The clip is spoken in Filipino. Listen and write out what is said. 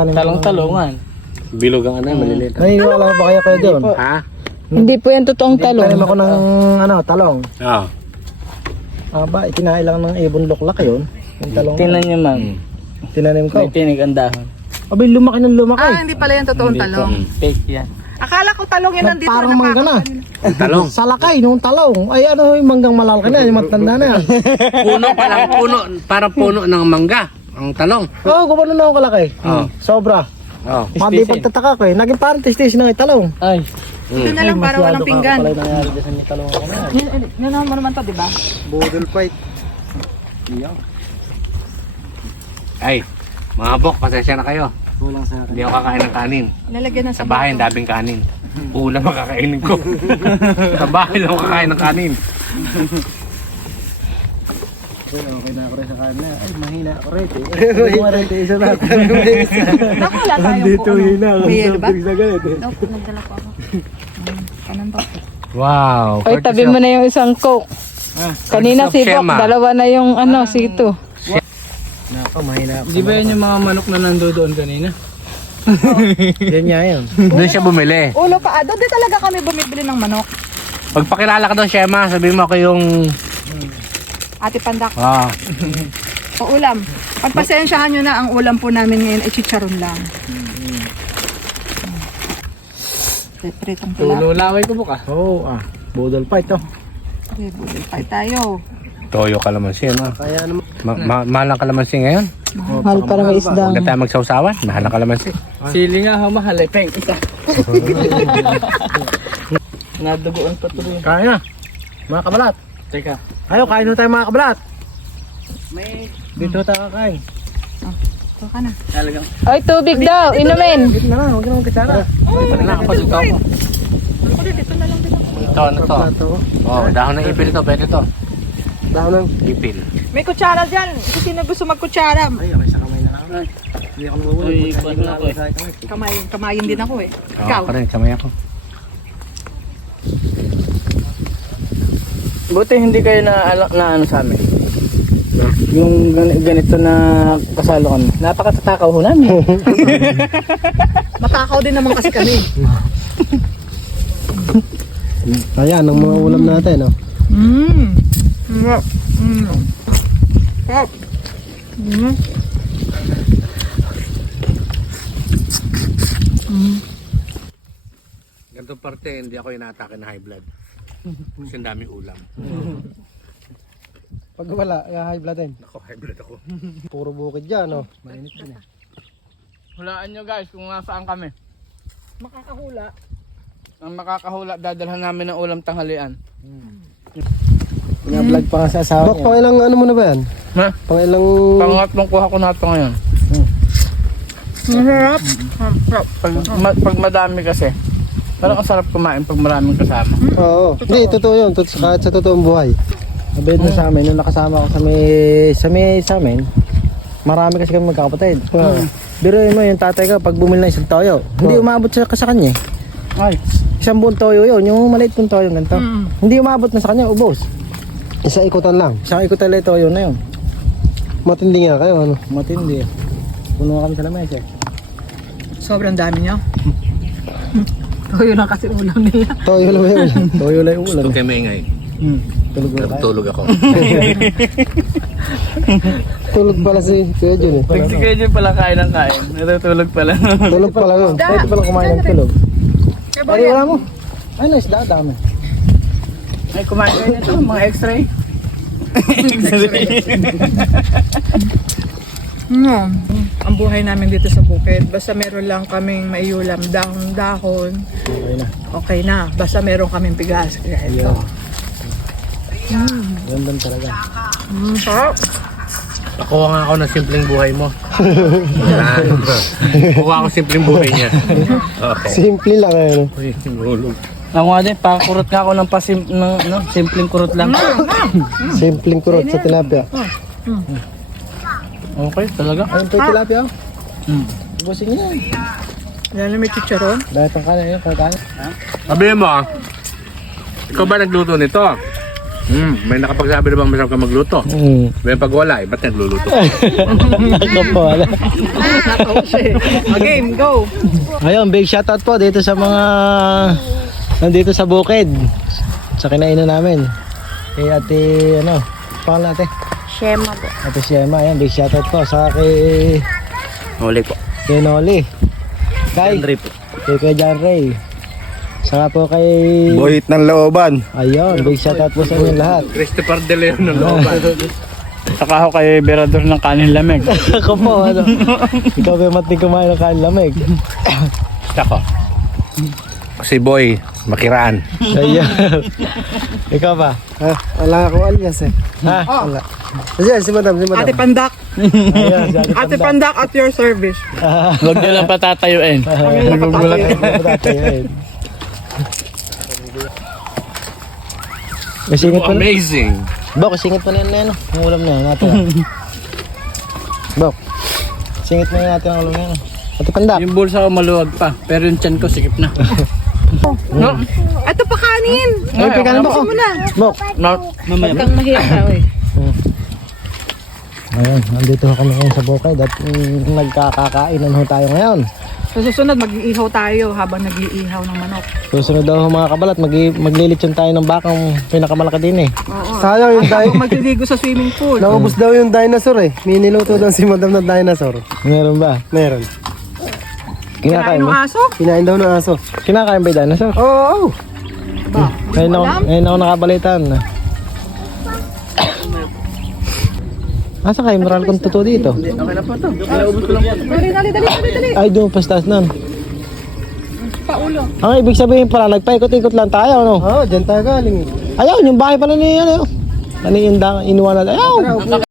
tanim. Talong-talongan. Bilog ang maliliit. Naniniwala ba kayo doon? Ha? Hindi po yan totoong talong. Tanim ako ng talong. Oo. Itinahi lang ng ibon luklak yun. Yung talong. Tingnan niyo ma'am. Tinanim ko. May tinig ang dahon. Abay, lumaki ng lumaki. Hindi pala yan totoong talong. Fake yan. Akala ko talong yan nandito Parang mangga na. Talong. Sa lakay, nung talong. Ay, ano yung manggang malalaki na, yung matanda na yan. Puno pa lang, parang puno ng mangga. Ang talong. Oo, gumano na ako kalaki. Sobra. Oo. Mandi pagtataka ko eh. Naging parang testis na yung talong. Ay. Ito na lang para walang pinggan. Pala nangyari dyan sa may talong ako na. Yan mo naman to, di ba? Budol fight. Ay, mga bok, pasensya na kayo. Kulang sa akin. Hindi ako kakain ng kanin. Lalagyan ng Sa bahay, ang daming kanin. Ulam ang kakainin ko. Sa bahay lang ako kakain ng kanin. Okay na ako rin sa kanin. Ay, mahina ako rin. Mahina isa na. Naku, wala tayong po. May yelo ba? eh. Naku, nagdala po ako. Kanan ba? Wow. Ay, tabi mo na yung isang coke. Kanina si Bok, dalawa na yung sito. Nako, mahina ako. Di ba yan yung mga manok na nandoon kanina? Yan nga yun. Doon siya bumili. Ulo pa. Doon din talaga kami bumibili ng manok. Pagpakilala ka doon, Shema, sabihin mo ako yung... Ate Pandak. Ah, O ulam. Pagpasensyahan nyo na, ang ulam po namin ngayon ay chicharon lang. Pritong pula. Tululaway ko buka. Oo, budol fight to. Okay, budol pa tayo. toyo kalamansi, ano? Kaya naman. Mahal ang kalamansi ngayon. Mahal para may isda. Huwag na tayo magsawsawan, mahal ang kalamansi. Sili nga ho, mahal eh. Peng, isa. Nadugoan pa tuloy. Kaya na. Mga kabalat. Teka. Ayo, kain na tayo mga kabalat. May Dito tayo kakain. Ito ka na. talagang. Ay, tubig daw. Inumin. Dito na lang, huwag na magkatsara. Pwede na ako dito ako. Dito na lang din ako. Ito, ano to? Oh, dahon ng ipil ito, pwede to. Dahon ng... Ipil. May kutsara dyan. Kung sino gusto magkutsara. Ay, okay, sa kamay na lang. Hindi ako nawawala. Uy, kuwan na ako eh. Kamayin din ako eh. Ikaw. Ako rin, kamay ako. Buti hindi kayo na ano sa amin. Yung ganito na kasalo kami. Napakatatakaw ho namin. Matakaw din naman kasi kami. Ayan, ang mga ulam natin, no? Sarap. Sarap. Ganitong parte, hindi ako inatake na high blood. Kasi ang daming ulam. Pag wala, high blood din. Ako, high blood ako. Puro bukid dyan, no? Mainit din eh. Hulaan nyo guys kung nasaan kami. Makakahula. Ang makakahula, dadalhan namin ng ulam tanghalian. Pina-vlog pa nga sa asawa niya. Dok, pang ilang ano mo na ba yan? Ha? Pang ilang... Pangatlong kuha ko na ito ngayon. Masarap. Pag madami kasi. Parang ang sarap kumain pag maraming kasama. Oo. Hindi, totoo yun. Kahit sa totoong buhay. Abed na sa amin, nung nakasama ko sa amin, marami kasi kami magkakapatid. Biruin mo yung tatay ko, pag bumili na isang toyo, hindi umabot sa kanya. Ay. Isang buong toyo yun, yung maliit kong toyo ganito. Hindi umabot na sa kanya, ubos. Isang ikutan lang. Isang ikutan lang toyo na yun. Matindi nga kayo, ano? Matindi. Puno kami sa lamesa eh. Sobrang dami niya. Toyo lang kasi ulam nila. Toyo lang yung ulan. Toyo lang yung ulan. Huwag kayo maingay. Tulog ako. Tulog pala si Kuya Jun eh. Nagsigay dyan pala kain ng kain. Natutulog pala. Tulog pala yun. Pwede pala kumain ng tulog. Ay, wala mo. Ay, isda, dami. Ay, kumain kayo nito, mga x-ray. Ang buhay namin dito sa bukid, basta meron lang kaming maiulam, dahon-dahon, okay na. Basta meron kaming bigas. Kaya ito. Gandang talaga. Sarap. Nakuha nga ako ng simpleng buhay mo. Nakuha ako simpleng buhay niya. Okay. Simple lang ano. Uy, hulog. Ako nga din, pakurot nga ako ng simpleng kurot lang. Simpleng kurot sa tilapia. Okay, talaga. Ayun po yung tilapia. Ubusin niya. Yan na may chicharon. Dahil ang kanin yun, kakain. Sabihin mo, ikaw ba nagluto nito? May nakapagsabi na bang masarap ka magluto? May pag wala, ba't nagluluto? Ako po, wala. Game, go! Ayun, big shoutout po dito sa mga nandito sa bukid. Sa kinainan namin. Kay ate, pangalan natin? Shema po. Ate Shema, ayan, big shoutout po sa kay Huli po. Noli. Kay Kay John Ray. Saka po kay Boyit ng looban. ayun, big shoutout po sa inyo lahat. Christopher De Leon ng looban. Saka ako kay Berador ng kanin lamig. Ako po, ikaw ba mating kumain ng kain lamig? Ako. Si Boy, makiraan. Ayun. Ikaw ba? Wala akong alias eh. Ha? Wala. Ayan, si madam. Ate Pandak. Ayun, si Ate Pandak at your service. Huwag niyo lang patatayuin. Nagugulat ako. Singit pa na. Amazing. Bok, singit pa na yan. Ang ulam na yan natin. Bok, singit na yan natin ang ulam na yan. Ate Pandak. Yung bulsa ko maluwag pa, pero yung tiyan ko sikip na. Ito pa kanin. Ay, pikanin mo. Bok. Mamaya. Kang mahiya eh. Ayun, nandito kami ngayon sa bukid at nagkakakainan ho tayo ngayon. Sa susunod, mag-iihaw tayo habang nag-iihaw ng manok. Susunod daw ho mga kabalat, maglilitsyon tayo ng bakang pinakamalaki din eh. Oo. Sayang yung Habang magliligo sa swimming pool. Naubos daw yung dinosaur eh. May niluto daw si madam na dinosaur. Meron ba? Meron. Kinain Kinakain ng mo? aso? Kinain daw ng aso. Kinakain ba yung dinosaur? Oo. Ba? Ngayon ako nakabalitan. Asa kayo? Maral kong totoo dito. Dali. Ay, doon pastas nun. Paulo. Ang ibig sabihin pala, nagpaikot-ikot lang tayo, no? Oo, dyan tayo galing eh. Ayaw, yung bahay pala ni, ano, yung inuwan natin. Ayaw!